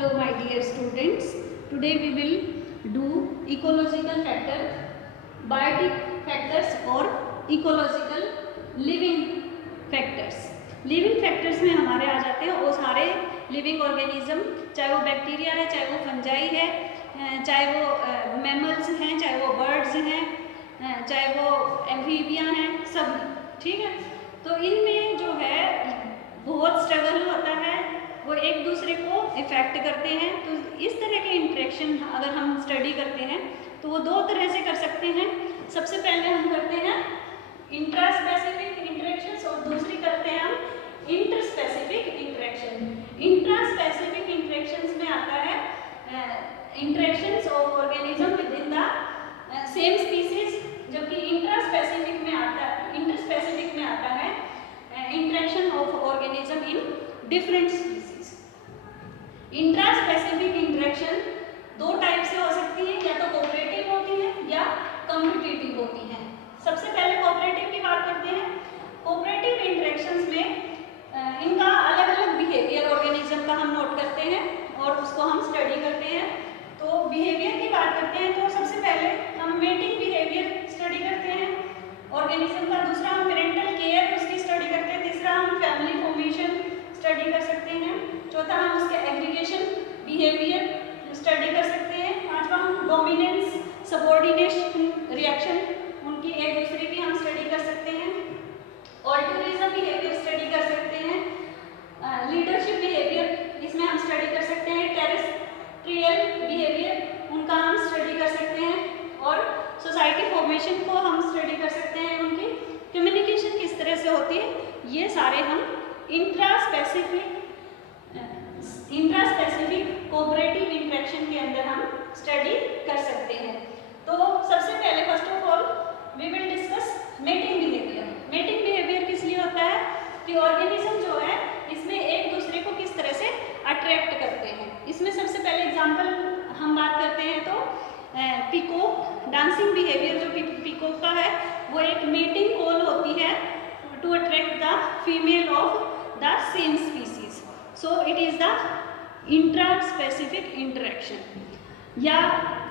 Hello my dear students, today we will do ecological factor, biotic factors और ecological living factors. Living factors में हमारे आ जाते हैं वो सारे लिविंग ऑर्गेनिज्म, चाहे वो बैक्टीरिया है, चाहे वो फंजाई है, चाहे वो मैमल्स हैं, चाहे वो बर्ड्स हैं, चाहे वो एम्फीबिया हैं, सब, ठीक है। तो इनमें जो है बहुत स्ट्रगल होता है, वो एक दूसरे को इफेक्ट करते हैं। तो इस तरह के इंटरेक्शन अगर हम स्टडी करते हैं तो वो दो तरह से कर सकते हैं। सबसे पहले हम करते हैं इंट्रा स्पेसिफिक इंटरेक्शंस और दूसरी करते हैं हम inter specific interaction. Intra specific interactions में आता है interactions of organism with in the same species, जबकि इंट्रा स्पेसिफिक में आता है, इंटर स्पेसिफिक में आता है interaction of organism in different species. Intra specific interaction दो टाइप से हो सकती है, या तो कोऑपरेटिव होती है या कम्पिटिटिव होती है। सबसे पहले कोऑपरेटिव की बात करते हैं। कोऑपरेटिव इंटरेक्शंस में इनका अलग अलग बिहेवियर ऑर्गेनिज्म का हम नोट करते हैं और उसको हम स्टडी करते हैं। तो बिहेवियर की बात करते हैं तो सबसे पहले हम मेटिंग बिहेवियर स्टडी करते हैं ऑर्गेनिज्म का, दूसरा हम पेरेंटल केयर उसकी स्टडी करते हैं, तीसरा हम फैमिली फॉर्मेशन स्टडी कर सकते हैं, चौथा हम उसके एग्रीगेशन बिहेवियर स्टडी कर सकते हैं, पांचवा हम डोमिनेंस सबऑर्डिनेशन रिएक्शन उनकी एक दूसरे की हम स्टडी कर सकते हैं, ऑल्टरिज्म बिहेवियर स्टडी कर सकते हैं, लीडरशिप बिहेवियर इसमें हम स्टडी कर सकते हैं, टेरेस्ट्रियल बिहेवियर उनका हम स्टडी कर सकते हैं, और सोसाइटी फॉर्मेशन को हम स्टडी कर सकते हैं, उनकी कम्युनिकेशन किस तरह से होती है, ये सारे हम इंट्रा स्पेसिफिक कोऑपरेटिव इंटरेक्शन के अंदर हम स्टडी कर सकते हैं। तो सबसे पहले first of all we will discuss mating behaviour. Mating behaviour किस लिए होता है कि ऑर्गेनिज्म जो है इसमें एक दूसरे को किस तरह से अट्रैक्ट करते हैं। इसमें सबसे पहले एग्जांपल हम बात करते हैं तो पीकॉक डांसिंग बिहेवियर, जो पीकॉक का है वो एक मेटिंग कॉल होती है to attract the female of the same species, so it is the intra specific interaction. या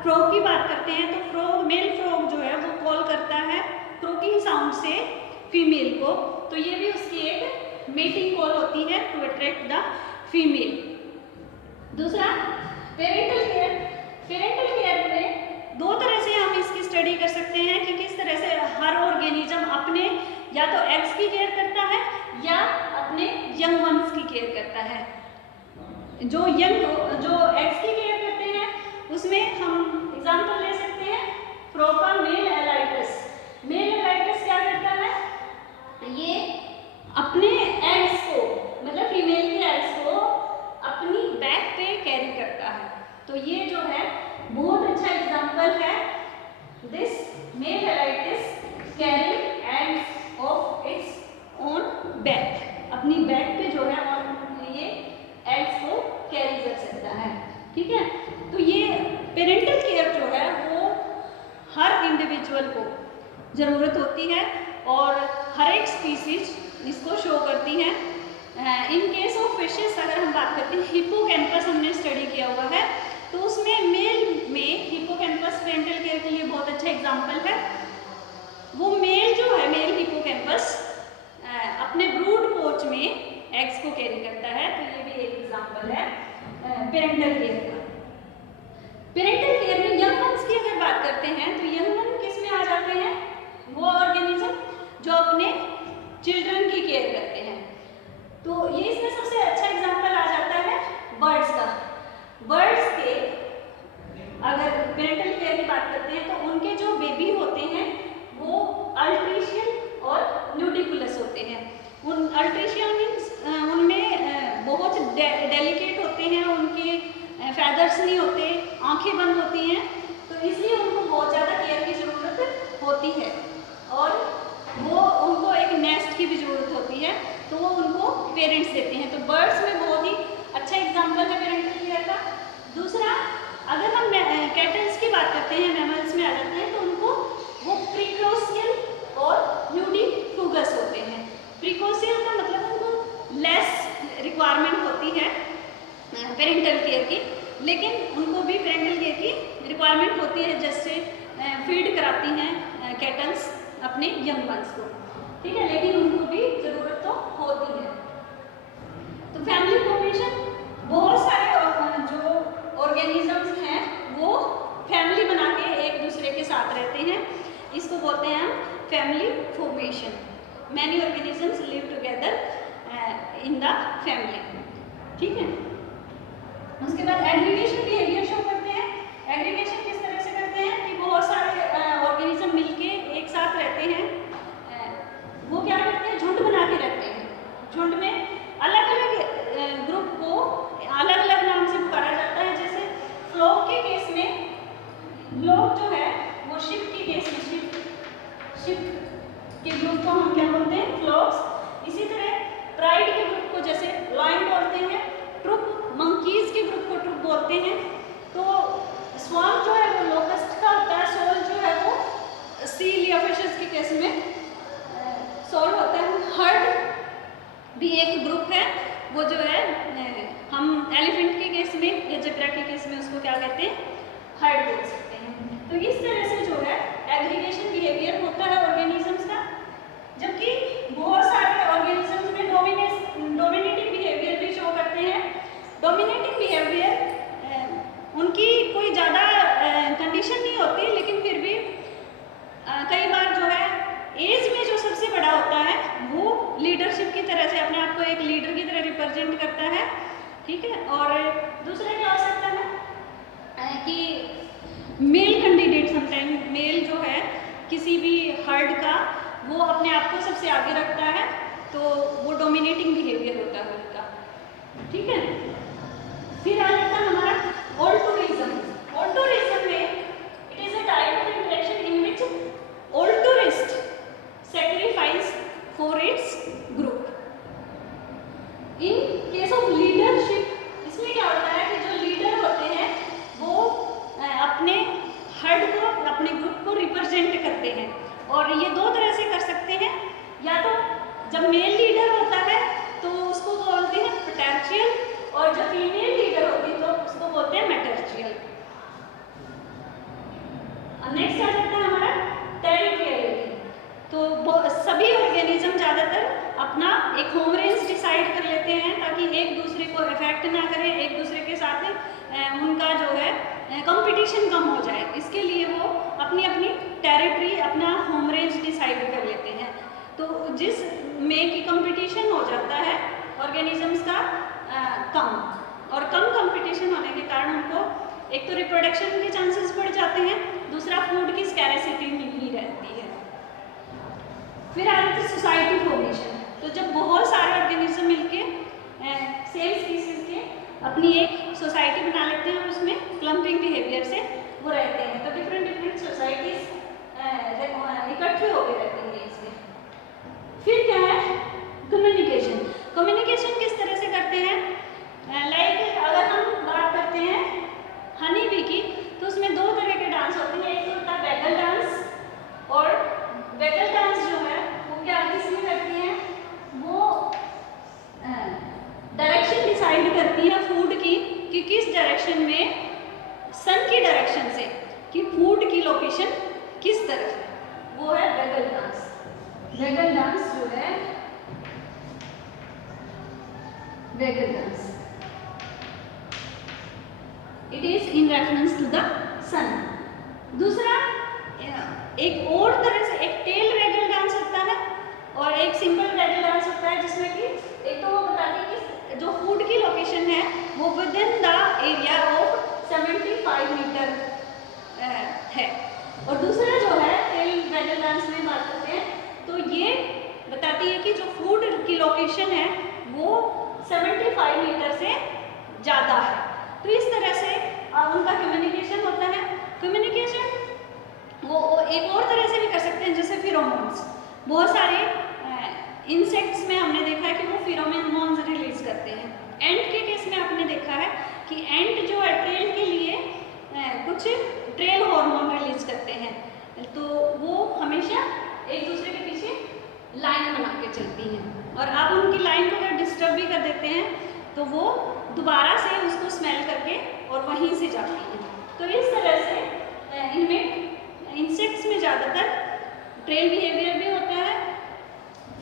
फ्रॉग की बात करते हैं तो फ्रॉग, मेल फ्रॉग जो है वो कॉल करता है क्रोकिंग साउंड से फीमेल को, तो ये भी उसकी एक मेटिंग कॉल होती है टू अट्रैक्ट द फीमेल। दूसरा पेरेंटल केयर। पेरेंटल केयर में दो तरह से हम इसकी स्टडी कर सकते हैं कि किस तरह से हर ऑर्गेनिज्म अपने या तो एग्स की केयर करता है या अपने यंग वंस की केयर करता है। जो एग्स की केयर करते हैं उसमें हम एग्जांपल ले सकते हैं फ्रॉग का मेल एलाइटस। मेल एलाइटस क्या करता है, ये अपने एग्स को, मतलब फीमेल के एग्स को अपनी बैक पे कैरी करता है। तो ये जो है बहुत अच्छा एग्जांपल है, this male Alytes carry eggs of its own back, अपनी बैक पे जो है और ये एग्स को कैरी कर सकता है, ठीक है। तो ये पेरेंटल केयर जो है वो हर इंडिविजुअल को ज़रूरत होती है और हर एक स्पीसीज इसको शो करती है। इन केस ऑफ फिशेस अगर हम बात करते हैं, हिप्पोकैम्पस हमने स्टडी किया हुआ है, तो उसमें मेल में हिप्पोकैम्पस पेरेंटल केयर के लिए बहुत अच्छा एग्जांपल है। वो मेल जो है, मेल हिप्पोकैम्पस अपने ब्रूड पोच में एग्स को कैरी करता है, तो ये भी एक एग्जांपल है पेरेंटल केयर का। पेरेंटल केयर में यंग वंस की अगर बात करते हैं तो यंग वन किस में आ जाते हैं, वो ऑर्गेनिज्म जो अपने चिल्ड्रन की केयर करते हैं। तो ये इसमें सबसे अच्छा एग्जांपल आ जाता है बर्ड्स का। बर्ड्स के अगर पेरेंटल केयर की बात करते हैं तो उनके जो बेबी होते हैं वो अल्ट्रीशियन और न्यूडिकुलस होते हैं। उन अल्ट्रीशियन मीन्स उनमें बहुत डेलिकेट होते हैं, उनके फैदर्स नहीं होते, आंखें बंद होती हैं, तो इसलिए उनको बहुत ज़्यादा केयर की ज़रूरत होती है और वो उनको एक नेस्ट की भी ज़रूरत होती है, तो वो उनको पेरेंट्स देते हैं। तो बर्ड्स में बहुत ही अच्छा एग्जांपल है पेरेंटल केयर का। दूसरा अगर हम कैटल्स की बात करते हैं, मैमल्स में आ जाते हैं, तो उनको वो प्रीकोशियल और न्यूडिफुगस होते हैं। प्रीकोशियल का मतलब उनको लेस रिक्वायरमेंट होती है पेरेंटल केयर की, लेकिन उनको भी पेरेंटल केयर की रिक्वायरमेंट होती है, जैसे फीड कराती हैं कैटल्स अपने यंग वंस को, ठीक है, लेकिन उनको भी ज़रूरत तो होती है। तो फैमिली फॉर्मेशन, बहुत सारे जो ऑर्गेनिजम्स हैं वो फैमिली बना के एक दूसरे के साथ रहते हैं, इसको बोलते हैं हम family formation. Many organisms live together in the family, ठीक है। उसके बाद एग्रीगेशन बिहेवियर शो करते हैं। एग्रीगेशन किस तरह से करते हैं कि बहुत सारे ऑर्गेनिज्म मिलके एक साथ रहते हैं, वो क्या करते हैं, झुंड बना के रहते हैं। झुंड में अलग अलग ग्रुप को अलग अलग नाम से पुकारा जाता है, जैसे फ्लॉक के केस में, फ्लॉक जो है वो शिप के केस में, शिप के ग्रुप को हम क्या बोलते हैं, फ्लॉक्स। इसी तरह प्राइड के ग्रुप को जैसे लॉयन बोलते हैं, ट्रुप, मंकीज के ग्रुप को ट्रुप बोलते हैं। तो स्वार्म जो है वो लोकस्ट का होता है, सोल जो है वो सील या फिशेस के केस में सोल होता है। हर्ड भी एक ग्रुप है, वो जो है हम एलिफेंट के केस में या जेब्रा के केस में उसको क्या कहते हैं, हर्ड बोल सकते हैं। तो इस तरह से जो है एग्रीगेशन बिहेवियर होता है ऑर्गेनिजम्स का। जबकि बहुत सारे ऑर्गेनिजम्स में डोमिनेटिंग बिहेवियर भी शो करते हैं। डोमिनेटिंग बिहेवियर उनकी कोई ज़्यादा कंडीशन नहीं होती, लेकिन फिर भी कई बार जो है एज में जो सबसे बड़ा होता है वो लीडरशिप की तरह से अपने आप को एक लीडर की तरह रिप्रेजेंट करता है, ठीक है। और दूसरा क्या हो सकता है कि मेल कैंडिडेट, समटाइम मेल जो है किसी भी हर्ड का, वो अपने आप को सबसे आगे रखता है, तो वो डोमिनेटिंग बिहेवियर होता है उनका, ठीक है। फिर आ जाता है हमारा ऑल्टूरिज्म। ऑल्टूरिज्म में it is a type of interaction in which altruist sacrifice for its group. In case of leadership, इसमें क्या होता है कि जो लीडर होते हैं वो अपने हर्ड को, अपने ग्रुप को रिप्रेजेंट करते हैं, और ये दो तरह से कर सकते हैं। या तो जब मेल लीडर होता है तो उसको बोलते हैं पैट्रियल, और जब फीमेल लीडर होती है तो उसको बोलते हैं मैटर्जियल। नेक्स्ट आ जाता है हमारा टेरिटोरियलिटी। तो सभी ऑर्गेनिज्म ज़्यादातर अपना एक होम रेंज डिसाइड कर लेते हैं ताकि एक दूसरे को इफेक्ट ना करें, एक दूसरे के साथ उनका जो है कंपटीशन कम हो जाए, इसके लिए वो अपनी अपनी टेरिटरी, अपना होम रेंज डिसाइड कर लेते हैं। तो जिस में की कंपटीशन हो जाता है ऑर्गेनिजम्स का कम, और कम कंपटीशन होने के कारण उनको एक तो रिप्रोडक्शन के चांसेस बढ़ जाते हैं, दूसरा फूड की स्कैरेसिटी नहीं रहती है। फिर आ जाती है सोसाइटी फॉर्मेशन। तो जब बहुत सारे ऑर्गेनिज्म मिलके सेम स्पीसीज के अपनी एक सोसाइटी बना लेते हैं और उसमें क्लम्पिंग बिहेवियर से वो रहते हैं, तो डिफरेंट डिफरेंट सोसाइटीज इकट्ठे होकर रहते हैं इसमें। फिर क्या है, कम्युनिकेशन। कम्युनिकेशन किस तरह से करते हैं, लाइक अगर हम बात करते हैं हनी बी की, तो उसमें दो तरह के डांस होते हैं। एक तो होता है बैगल डांस, और बैगल डांस जो है वो क्या किसमें करती है, वो डायरेक्शन डिसाइड करती है फूड की कि किस डायरेक्शन में, सन की डायरेक्शन से, कि फूड की लोकेशन किस तरफ है, वो है बैगल डांस। बैगल डांस जो है, waggle dance it is in reference to the sun. दूसरा एक और तरह से एक टेल वैगल डांस होता है और एक सिंपल वैगल डांस होता है, जिसमें कि एक तो वो बताते हैं कि जो फूड की लोकेशन है वो within the area of 75 metre है, और दूसरा जो है टेल वैगल डांस में बात करते हैं तो ये बताती है कि जो फूड की लोकेशन है वो 75 मीटर से ज़्यादा है। तो इस तरह से उनका कम्युनिकेशन होता है। कम्युनिकेशन वो एक और तरह से भी कर सकते हैं, जैसे फिरोमोन्स। बहुत सारे इंसेक्ट्स में हमने देखा है कि वो फिरोमोन्स रिलीज करते हैं। एंट के केस में आपने देखा है कि एंट जो है ट्रेल के लिए कुछ ट्रेल हार्मोन रिलीज करते हैं, तो वो हमेशा एक दूसरे के पीछे लाइन बना के चलती हैं, और आप उनकी लाइन को अगर डिस्टर्ब भी कर देते हैं तो वो दोबारा से उसको स्मेल करके और वहीं से जाती हैं। तो इस तरह से इनमें इंसेक्ट्स में ज़्यादातर ट्रेल बिहेवियर भी होता है,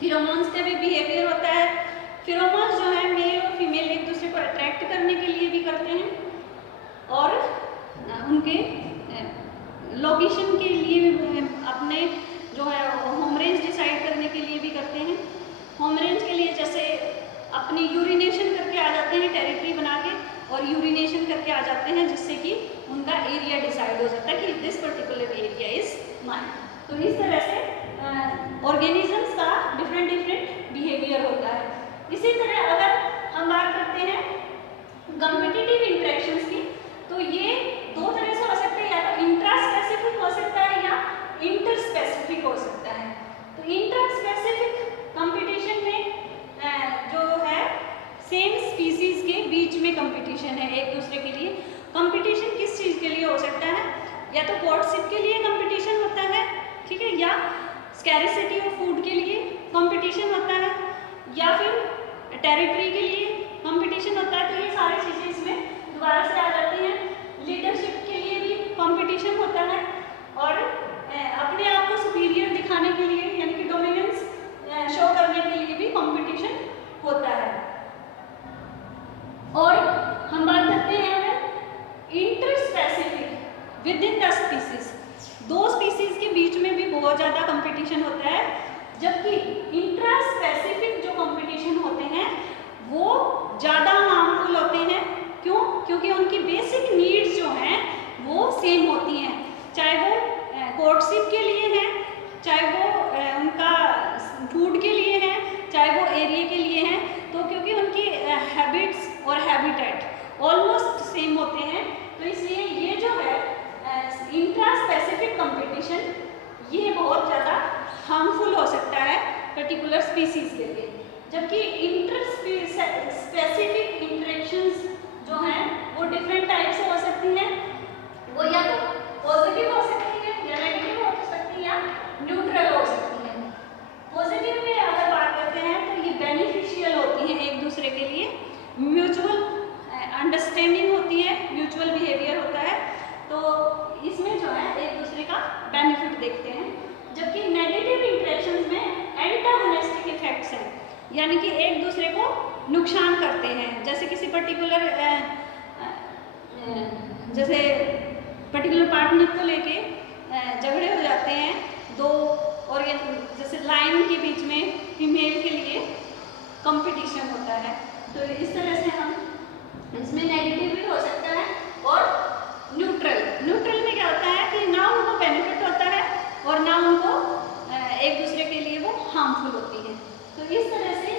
फिरोमोन्स का भी बिहेवियर होता है। फिरोमोन्स जो है मेल और फीमेल एक दूसरे को अट्रैक्ट करने के लिए भी करते हैं और उनके लोकेशन के लिए भी, अपने जो है होम रेंज डिसाइड करने के लिए भी करते हैं। होम रेंज के लिए जैसे अपनी यूरिनेशन करके आ जाते हैं टेरिटरी बना के, और यूरिनेशन करके आ जाते हैं जिससे कि उनका एरिया डिसाइड हो जाता है कि this particular area is mine. तो इस तरह से ऑर्गेनिजम्स का डिफरेंट बिहेवियर होता है। इसी तरह अगर हम बात करते हैं कॉम्पिटिटिव इंटरेक्शंस की, तो ये दो तरह से हो सकते हैं, या तो इंट्रा स्पेसिफिक हो सकता है या इंटर स्पेसिफिक हो सकता है। तो इंट्रा स्पेसिफिक कंपटीशन में जो है सेम स्पीसीज के बीच में कंपटीशन है एक दूसरे के लिए। कंपटीशन किस चीज़ के लिए हो सकता है, या तो कोर्टशिप के लिए कंपटीशन होता है, ठीक है, या स्कैरिसिटी ऑफ फूड के लिए कंपटीशन होता है, या फिर टेरिटरी के लिए कंपटीशन होता है। तो ये सारी चीज़ें इसमें दोबारा से आ जाती हैं। लीडरशिप के लिए भी कंपटीशन होता है, और अपने आप को सुपीरियर दिखाने के लिए यानी कि डोमिनेंस शो करने के लिए भी कंपटीशन होता है। और हम बात करते हैं inter specific with in the species, दो स्पीसीज के बीच में भी बहुत ज़्यादा कंपटीशन होता है, जबकि इंट्रा स्पेसिफिक जो कंपटीशन होते हैं वो ज़्यादा हार्मफुल होते हैं। क्यों? क्योंकि उनकी बेसिक नीड्स जो हैं वो सेम होती हैं, चाहे वो कोर्टशिप के लिए है, चाहे वो उनका फूड के लिए है, चाहे वो एरिया के लिए है। तो क्योंकि उनकी हैबिट्स और हैबिटेट ऑलमोस्ट सेम होते हैं, तो इसलिए ये जो है इंट्रा स्पेसिफिक कंपटीशन ये बहुत ज़्यादा हार्मफुल हो सकता है पर्टिकुलर स्पीसीज के लिए। जबकि इंटर स्पेसिफिक इंटरेक्शंस जो हैं वो डिफरेंट टाइप से हो सकती हैं। वो या तो पॉजिटिव हो सकती है, या नेगेटिव हो सकती है, या न्यूट्रल हो सकती है। पॉजिटिव में अगर बात करते हैं तो ये बेनिफिशियल होती हैं एक दूसरे के लिए, म्यूचुअल अंडरस्टैंडिंग होती है, म्यूचुअल बिहेवियर होता है, तो इसमें जो है एक दूसरे का बेनिफिट देखते हैं। जबकि नेगेटिव इंटरेक्शंस में एंटागोनिस्टिक इफेक्ट्स हैं, यानी कि एक दूसरे को नुकसान करते हैं। जैसे किसी पर्टिकुलर पार्टनर को लेके झगड़े हो जाते हैं दो, और जैसे लाइन के बीच में फीमेल के लिए कंपटीशन होता है। तो इस तरह से हम इसमें नेगेटिव भी हो सकता है, और न्यूट्रल में क्या होता है कि ना उनको बेनिफिट होता है और ना उनको एक दूसरे के लिए वो हार्मफुल होती है। तो इस तरह से